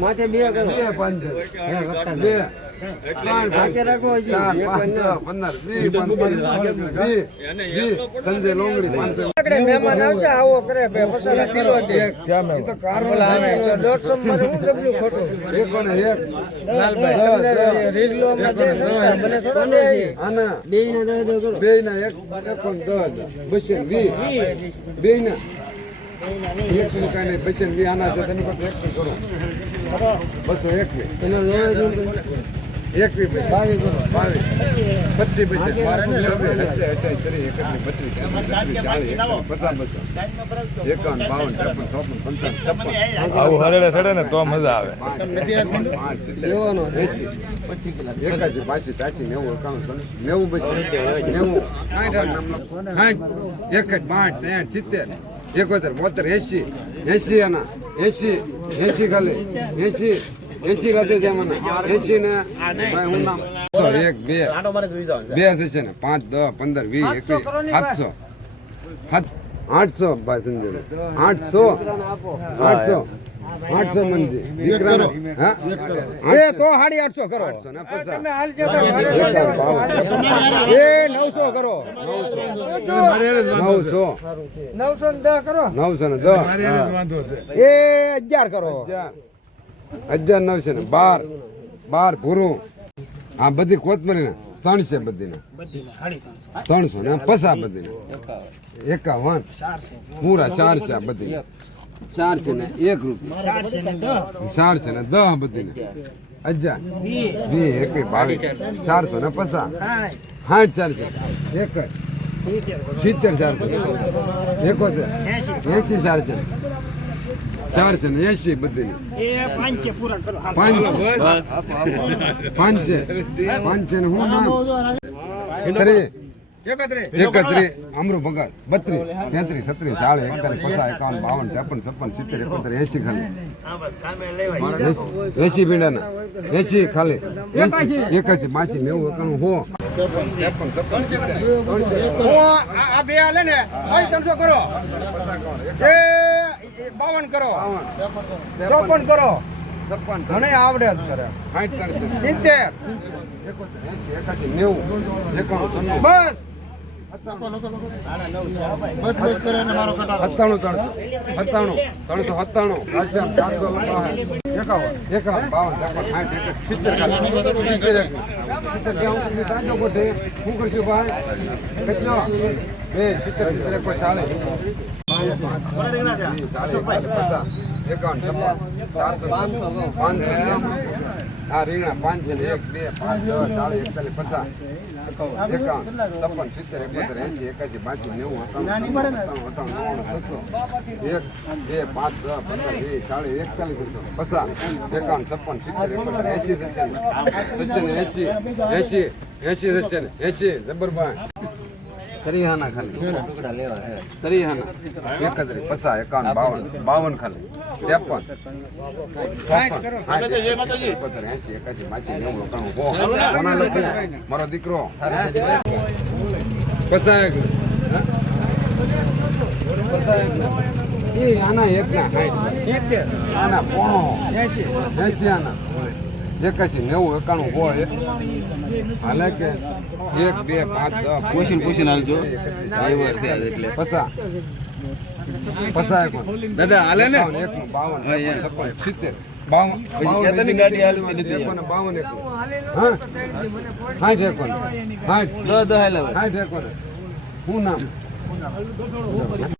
માથે બે બે સંજય લોંગડી પાંચસો મહેમાન આવશે આવો કરે બે પસાર કિલો દે. એક એ તો લાગેલો છે. દોઢસો માં હું ડબલું ખોટું? એક અને એક લાલભાઈ દસ, તમને રીલો માં દે મને થોડો દે આના. બે ના દે દો. કરો બે ના એક એક પણ દસ બસો વીસ બે ના એક નું કાંઈ નહીં બસે વી. આના છે તમે એક કરો. બસો એક એનો એકવીસ પછી બાવીસ બાવીસ. પચીસ પચીસ એકાવન બાવન ત્રેપન ચોપન પંચાવન છપ્પન. આવું હરેડે ચડે ને તો મજા આવે. એકાસી બાસી ત્યાસી નેવું એકાવન નેવું પછી નેવું સાઠ સાઠ એકઠ પાંચ ત્રણ સિત્તેર એકોતેર બોતેર એસી એસી એના એસી એસી ખાલી એસી. એસી રાતે છે મને એસી ને ભાઈ હું નામ એક બે. બે થશે ને? પાંચ દસ પંદર વીસ એકવીસ સાતસો. આઠસો ભાઈ સંજય. આઠસો. આઠસો. આઠસો મંદિર દીકરાનો. હા? તો સાડી આઠસો કરો. આઠસો ને પચાસ. એ નવસો કરો. નવસો. નવસો. ને દસ કરો. નવસો ને દસ. એ અગિયાર કરો. હજાર હજાર નવસો ને બાર. બાર ભૂરું. આ બધી કોથમરી ને ત્રણસો બધી ને ત્રણસો ને પસા બધી ને એકાવન. પૂરા ચારસો આ બધી. ચાર ચારસો ને એક રૂપિયા. ચારસો ને દસ બધી ને હજાર વીસ એકવીસ બાવીસ. ચારસો ને પસા. સાઠ ચારસો. એક સિત્તેર ચારસો. એકોતેર. એસી ચારસો. ચારસો ને એસી બધી પાંચ પાંચ? ને હું એકત્રીસ અમરુ ભગત. બત્રીસ. તેત્રીસ છત્રીસ ચાલીસ એકતાલીસ પચાસ એકાવન બાવન ત્રેપન છપ્પન સિત્તેર એકોતેર એસી ખાલી. એસી- એસી એસી ખાલી. એસી એકાસી બાસી નેવું એકાણું હો. ત્રેપન છપ્પન સિત્તેર. આ બે હાલે ને. ત્રણસો કરો. એ બાવન કરો. ચોપન કરો. મને આવડે જ કરે. સિત્તેર. બસ. સત્તાણું. ત્રણસો. સત્તાણું ત્રણસો સત્તાણું. કાશ્યપ ચારસો એકાવન. એકાવન બાવન ત્રેપન સાઠ એકસઠ સિત્તેર સિત્તેર સિત્તેર ક્યાં હું ગોઠે. શું કરશું ભાઈ? કેટલો? બે સિત્તેર સિત્તેર એક ચાલીસ એકાવન છપ્પન ચારસો પાંચસો આ રીંગણા પાંચ ને એક બે પાંચ દસ એકતાલીસ પચાસ એકાવન છપ્પન સિત્તેર એકોતેર એસી એકાસી બાસી નેવું અઠાણું એક બે પાંચ દસ પંદર વીસ ચાલીસ પચાસ એકાવન છપ્પન સિત્તેર એકોતેર એસી થશે ને થશે ને એસી એસી એસી થશે એસી જબરભાઈ તરીહાના ખાલી. તરીહાના. એકત્રીસ, પચાસ, એકાવન, બાવન બાવન ખાલી. ત્રેપન. ચોપન. એસી એકાસી લખ્યું મારો દીકરો. પચાસ. પચાસ. એ આના એક ના સાઠ આના પોણો. એસી આના. એકાસી નેવું એકાણું હોય. હાલે કે એક બે પાંચ દસ પૂછીને હાલજો. ડ્રાઈવર છે એટલે. પસા. પસા એક દાદા હાલે ને? બાવન એકનું બાવન છપ્પન સિત્તેર. બાવન પછી કહેતાની ગાડી હાલતી નથી ત્રેપન ને હા? સાઠ એકોન સાઠ દસ સાઠ એકોન શું નામ?